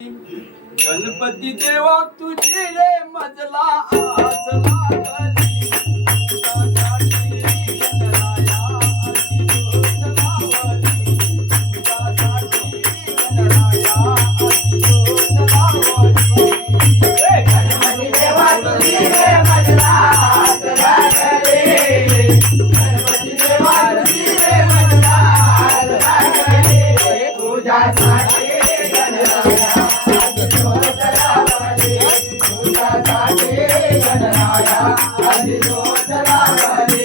गणपती देवा तुझी रे मजला आज लागली तुझ्यासाठी गणराया अशी ज्योत लावली तुझ्यासाठी गणराया अशी ज्योत लावली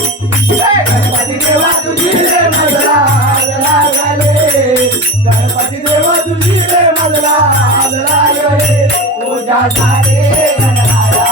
गणपती देवा तुझी रे मजला आज लागली गणपती देवा तुझी रे मजला आज लागली तुझ्यासाठी गणराया